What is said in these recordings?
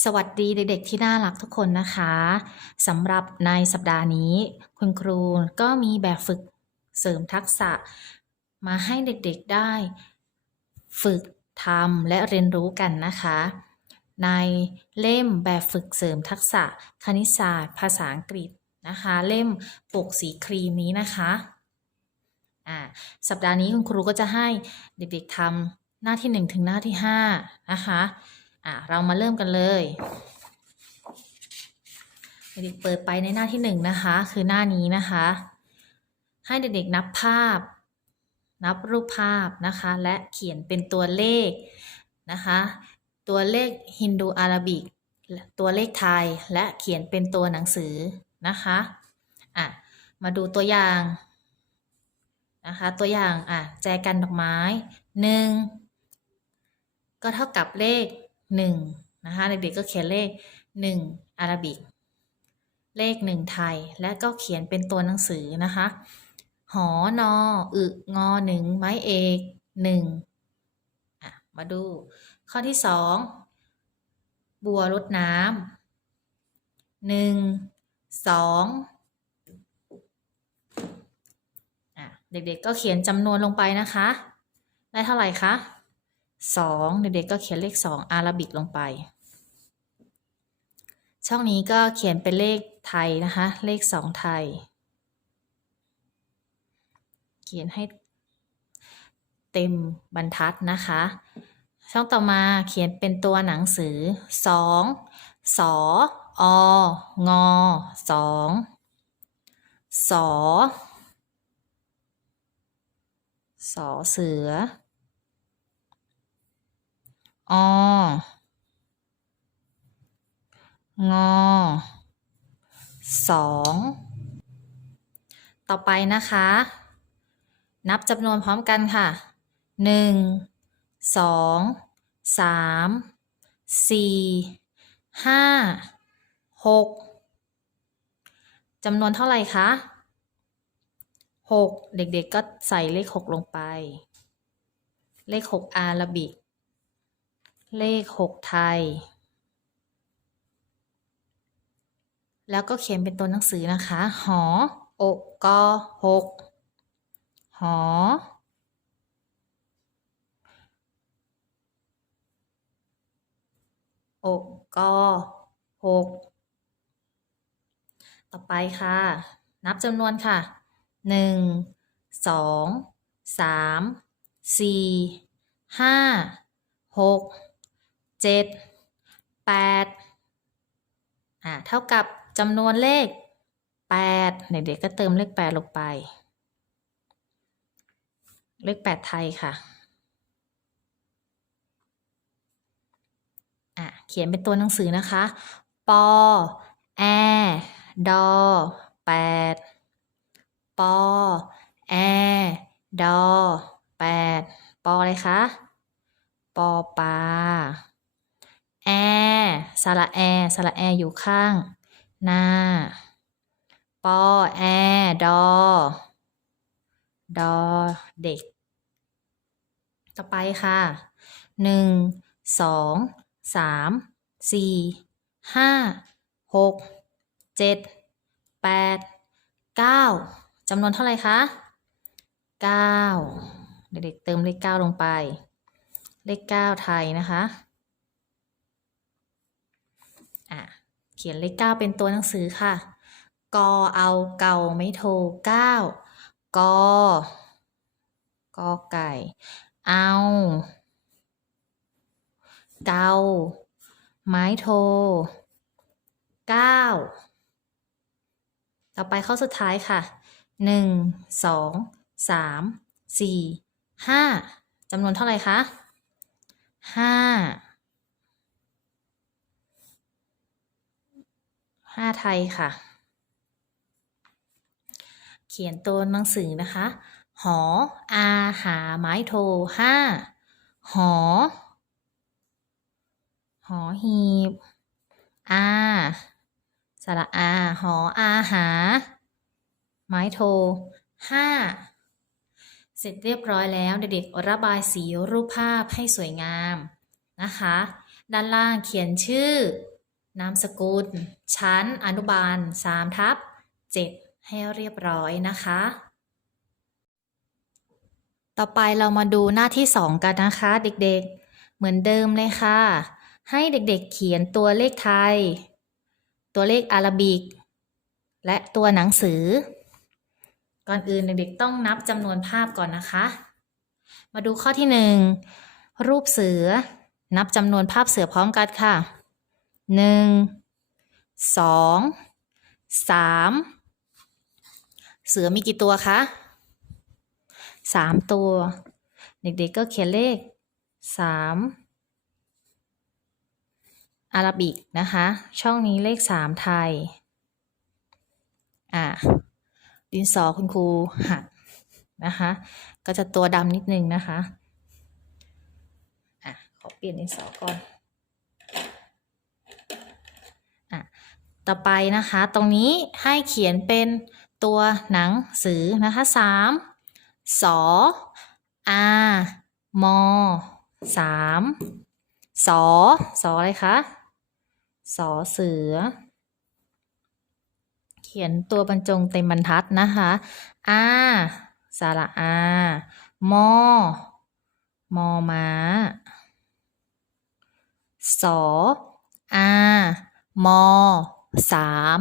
สวัสดีเด็กๆที่น่ารักทุกคนนะคะสำหรับในสัปดาห์นี้ คุณครูก็มีแบบฝึกเสริมทักษะ มาให้เด็กๆได้ ฝึกทำและเรียนรู้กันนะคะ ในเล่มแบบฝึกเสริมทักษะ คณิตศาสตร์ ภาษาอังกฤษนะคะ เล่มปกสีครีมนี้นะคะอ่าสัปดาห์นี้คุณครูก็จะให้เด็กๆทำหน้าที่ 1 ถึงหน้าที่5นะคะ อะเรามาเริ่มกันเลยเด็กเปิดไปในหน้าที่หนึ่งนะคะ คือหน้านี้นะคะ ให้เด็กๆนับภาพ นับรูปภาพนะคะ และเขียนเป็นตัวเลขนะคะ ตัวเลขฮินดูอาราบิก ตัวเลขไทยและเขียนเป็นตัวหนังสือนะคะอะมาดูตัวอย่างนะคะตัวอย่างอะแจกันดอกไม้หนึ่งก็เท่ากับเลข หนึ่งนะคะเด็กๆก็เขียนเลขหนึ่งอาราบิก เลขหนึ่งไทย และก็เขียนเป็นตัวหนังสือนะคะ หอนออึงอหนึ่งไม้เอกหนึ่งมาดู ข้อที่สองบัวรดน้ำหนึ่งสองเด็กๆก็เขียนจำนวนลงไปนะคะ ได้เท่าไหร่คะ สองเด็กๆก็เขียนเลขสองอาราบิกลงไป ช่องนี้ก็เขียนเป็นเลขไทยนะคะ เลขสองไทย เขียนให้เต็มบรรทัดนะคะ ช่องต่อมาเขียนเป็นตัวหนังสือสองสอองอสองสอสอเสือ อ งอสอง ต่อไปนะคะ นับจำนวนพร้อมกันค่ะหนึ่งสองสามสี่ห้าหกจำนวนเท่าไหร่คะหกเด็กๆก็ใส่เลขหกลงไป เลขหกอาราบิก เลขหกไทย แล้วก็เขียนเป็นตัวหนังสือนะคะ หออกกอหกหอ อกกอหกต่อไปค่ะ นับจำนวนค่ะหนึ่งสองสามสี่ห้าหก เจ็ดแปดอ่าเท่ากับจำนวนเลขแปดเด็กๆก็เติมเลขแปดลงไป เลขแปดไทยค่ะอะ เขียนเป็นตัวหนังสือนะคะ ปอ แอ ดอแปดปอ แอ ดอแปดปออะไรคะ ปอปลา แอสระแอสระแออยู่ข้าง หน้า ปอแอ ดอ ดอ เด็ก ต่อไปค่ะหนึ่งสองสามสี่ห้าหกเจ็ดแปดเก้าจำนวนเท่าไหร่คะเก้าเด็กๆเติมเลขเก้าลงไป เลขเก้าไทยนะคะอะ เขียนเลขเก้าเป็นตัวหนังสือค่ะ กอเอาเก่าไม่โทเก้ากอกอไก่ เอา เกาไม้โทเก้าต่อไปข้อสุดท้ายค่ะหนึ่งสองสามสี่ห้าจำนวนเท่าไหร่คะห้า ห้าไทยค่ะ เขียนตัวหนังสือนะคะ หอ อาหาไม้โทห้า หอ หอหีบ อาสระอา หออาหา ไม้โทห้าเสร็จเรียบร้อยแล้วเด็กๆระบายสีรูปภาพให้สวยงามนะคะ ด้านล่างเขียนชื่อ นามสกุล ชั้นอนุบาล3ทับ7ให้เรียบร้อยนะคะ ต่อไปเรามาดูหน้าที่ 2 กันนะคะ เด็กๆ เหมือนเดิมเลยค่ะ ให้เด็กๆเขียนตัวเลขไทย ตัวเลขอารบิก และตัวหนังสือ ก่อนอื่นเด็กๆต้องนับจำนวนภาพก่อนนะคะ มาดูข้อที่หนึ่งรูปเสือ นับจำนวนภาพเสือพร้อมกันค่ะ หนึ่งสองสามเสือมีกี่ตัวคะสามตัว เด็กๆก็เขียนเลขสามอาราบิกนะคะ ช่องนี้เลขสามไทย อ่า ดินสอคุณครูหัดนะคะ ก็จะตัวดำนิดนึงนะคะ อะ ขอเปลี่ยนดินสอก่อน อะ ต่อไปนะคะ ตรงนี้ให้เขียนเป็นตัวหนังสือนะคะสามสออามอสามสอสออะไรคะสอเสือ เขียนตัวบรรจงเต็มบรรทัดนะคะอาสระอามอมอม้าสออามอ สาม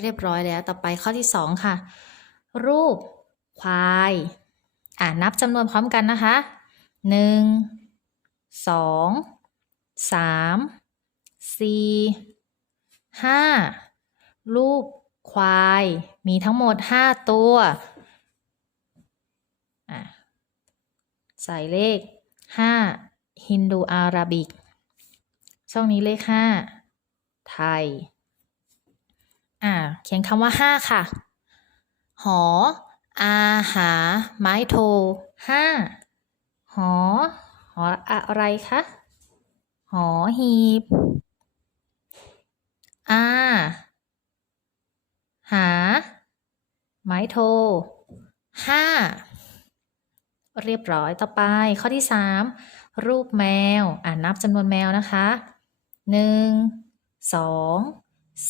เรียบร้อยแล้วต่อไปข้อที่สองค่ะ รูปควายอ่านับจำนวนพร้อมกันนะคะหนึ่งสองสามสี่ห้ารูปควายมีทั้งหมด 5 ตัวใส่เลข 5 ฮินดูอาราบิก ช่องนี้เลข 5 ไทย อะเขียนคำว่า5ค่ะ หอ อาหา ไม้โท5หอ หออะไรคะ หอหีบ อา หา ไม้โทห้าเรียบร้อยต่อไป ข้อที่สามรูปแมว อ่านับจำนวนแมวนะคะหนึ่ง สอง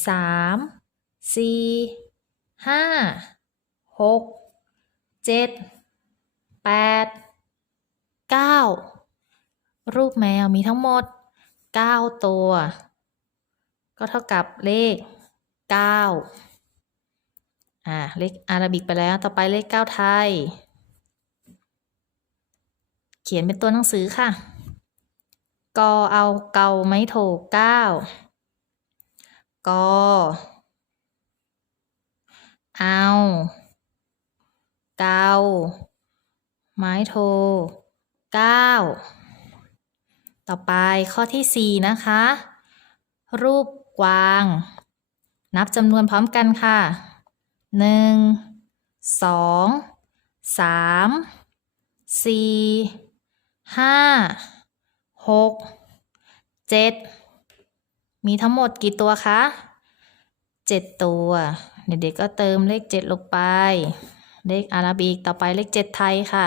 สามสี่ห้าหกเจ็ดแปดเก้ารูปแมวมีทั้งหมดเก้าตัว ก็เท่ากับเลขเก้าอ่าเลขอาราบิกไปแล้วต่อไปเลขเก้าไทย เขียนเป็นตัวหนังสือค่ะ กอเอาเกาไม้โทเก้า กอ เอา เกา ไม้โทเก้า ต่อไปข้อที่สี่นะคะ รูปกวาง นับจำนวนพร้อมกันค่ะหนึ่งสองสามสี่ห้าหกเจ็ด มีทั้งหมดกี่ตัวคะเจ็ดตัว เด็กๆก็เติมเลขเจ็ดลงไป เลขอาราบิกต่อไปเลขเจ็ดไทยค่ะ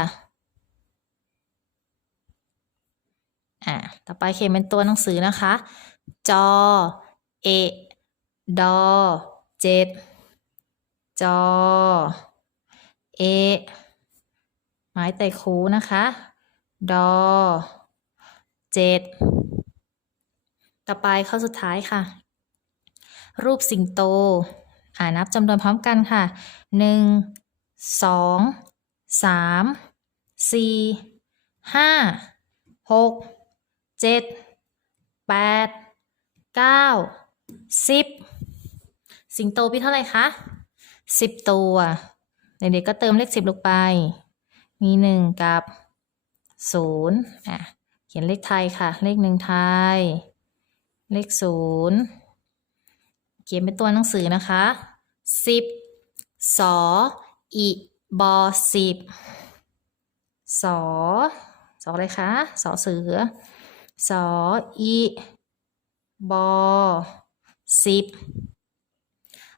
อะต่อไปเขียนเป็นตัวหนังสือนะคะ จอ เอ ดอ เจ็ด จอ เอ ไม้ไต่คูนะคะ ดอ เจ็ด ต่อไปข้อสุดท้ายค่ะ รูปสิงโต อ่านับจำนวนพร้อมกันค่ะหนึ่งสองสามสี่ห้าหกเจ็ดแปดเก้าสิบสิงโตพี่เท่าไหร่คะสิบตัวเด็กๆก็เติมเลขสิบลงไป มีหนึ่งกับศูนย์อะเขียนเลขไทยค่ะ เลขหนึ่งไทย เลขศูนย์เขียนเป็นตัวหนังสือนะคะสิบสออีบอสิบสอสออะไรคะสอเสือสออีบอสิบ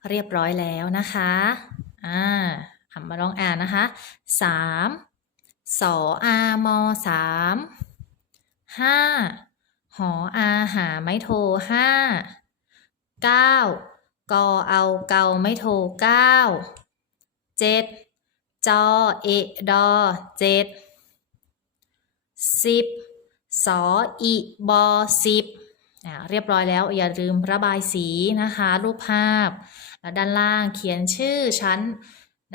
เรียบร้อยแล้วนะคะ อ่าอะมาลองอ่านนะคะสามสออามอสามห้า หออาหาไม่โทรห้าเก้ากอเอาเกาไม่โทรเก้าเจ็ดจอเอดอเจ็ดสิบสออีบอสิบอ่าเรียบร้อยแล้วอย่าลืมระบายสีนะคะ รูปภาพแล้วด้านล่างเขียนชื่อชั้น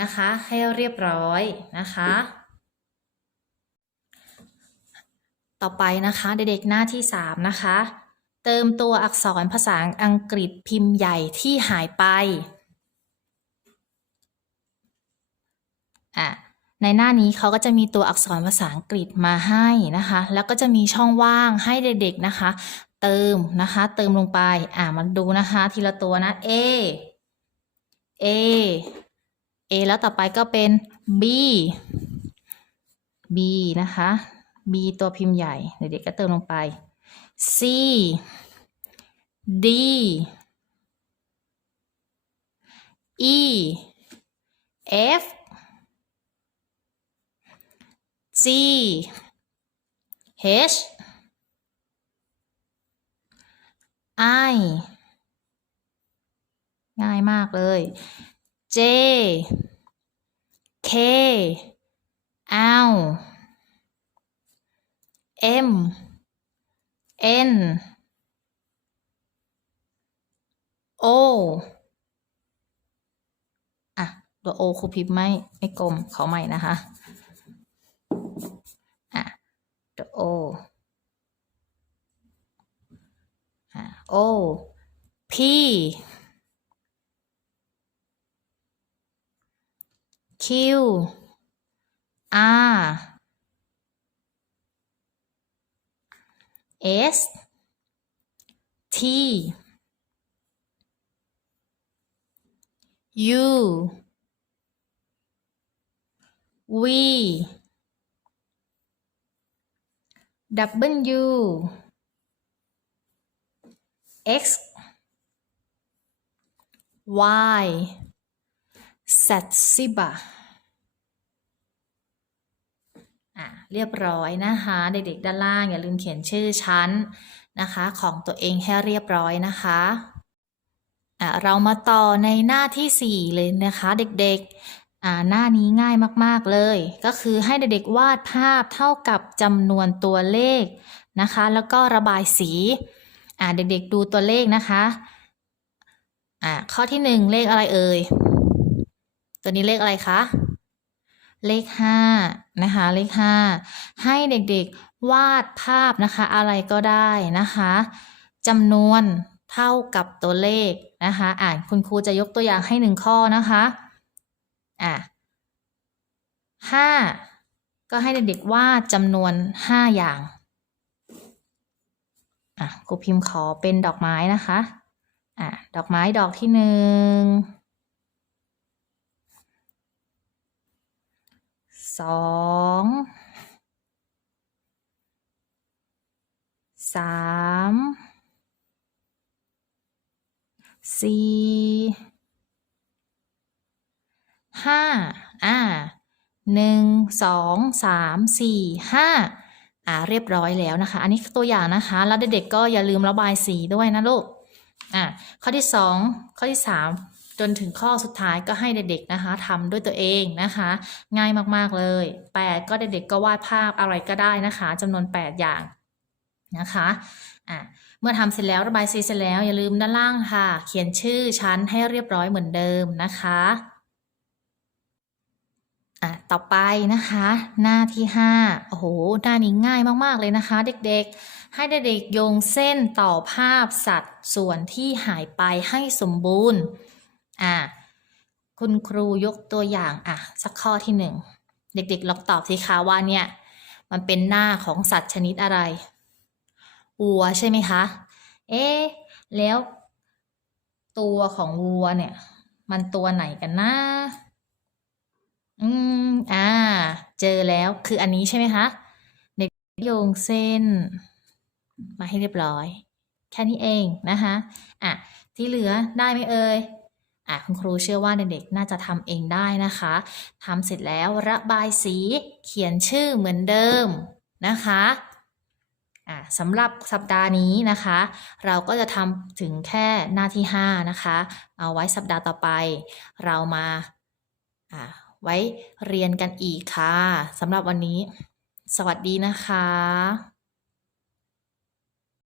นะคะ ให้เรียบร้อยนะคะ ต่อไปนะคะเด็กๆหน้าที่ 3 นะคะ เติมตัวอักษรภาษาอังกฤษพิมพ์ใหญ่ที่หายไปอะในหน้านี้เขาก็จะมีตัวอักษรภาษาอังกฤษมาให้นะคะ แล้วก็จะมีช่องว่างให้เด็กๆนะคะ เติมนะคะ เติมลงไปอะมาดูนะคะ ทีละตัวนะ A A A แล้วต่อไปก็เป็น B B นะคะ B ตัวพิมพ์ใหญ่เด็กๆก็เติมลงไป C D E F G H I ง่ายมากเลย J K L M N O อะ ตัว O ครูพิมพ์ไม่ไม่กลมขอใหม่นะคะ อะ ตัว O อะ O P Q R S T U V W X Y Z ซิบะอะ เรียบร้อยนะคะ เด็กๆ ด้านล่างอย่าลืมเขียนชื่อชั้นนะคะ ของตัวเองให้เรียบร้อยนะคะอะเรามาต่อในหน้าที่ 4 เลยนะคะ เด็กๆอ่าหน้านี้ง่ายมากๆเลย ก็คือให้เด็กๆวาดภาพเท่ากับจำนวนตัวเลขนะคะ แล้วก็ระบายสีอ่าเด็กๆดูตัวเลขนะคะอ่าข้อที่หนึ่งเลขอะไรเอ่ยตัวนี้เลขอะไรคะ เลขห้านะคะเลขห้าให้เด็กๆวาดภาพนะคะอะไรก็ได้นะคะจำนวนเท่ากับตัวเลขนะคะอ่านคุณครูจะยกตัวอย่างให้หนึ่งข้อนะคะอะห้าก็ให้เด็กๆวาดจำนวนห้าอย่างอะครูพิมพ์ขอเป็นดอกไม้นะคะอะดอกไม้ดอกที่หนึ่ง สองสามสี่ห้าอ่าหนึ่งสองสามสี่ห้าอ่าเรียบร้อยแล้วนะคะ อันนี้ตัวอย่างนะคะ แล้วเด็กๆก็อย่าลืมระบายสีด้วยนะลูกอ่าข้อที่สองข้อที่สาม จนถึงข้อสุดท้ายก็ให้เด็กๆนะคะทำด้วยตัวเองนะคะ ง่ายมากๆเลยแปดก็เด็กๆก็วาดภาพอะไรก็ได้นะคะจำนวนแปดอย่างนะคะอะเมื่อทำเสร็จแล้วระบายสีเสร็จแล้วอย่าลืมด้านล่างค่ะ เขียนชื่อชั้นให้เรียบร้อยเหมือนเดิมนะคะอะต่อไปนะคะ หน้าที่ห้าโอ้โห หน้านี้ง่ายมาก ๆ เลยนะคะ เด็กๆ ให้เด็กๆโยงเส้นต่อภาพสัดส่วนที่หายไปให้สมบูรณ์ อะคุณครูยกตัวอย่างอะสักข้อที่หนึ่งเด็กๆลองตอบสิคะว่าเนี่ย มันเป็นหน้าของสัตว์ชนิดอะไรวัวใช่ไหมคะ เอ๊ะแล้ว ตัวของวัวเนี่ย มันตัวไหนกันนะอืม อ่า เจอแล้วคืออันนี้ใช่ไหมคะเด็กโยงเส้น มาให้เรียบร้อย แค่นี้เองนะคะ อะ ที่เหลือได้ไหมเอ่ย อะคุณครูเชื่อว่าเด็กๆน่าจะทำเองได้นะคะทำเสร็จแล้วระบายสีเขียนชื่อเหมือนเดิมนะคะอะสำหรับสัปดาห์นี้นะคะ เราก็จะทำถึงแค่หน้าที่ 5 นะคะ เอาไว้สัปดาห์ต่อไป เรามาอะไว้เรียนกันอีกค่ะสำหรับวันนี้ สวัสดีนะคะ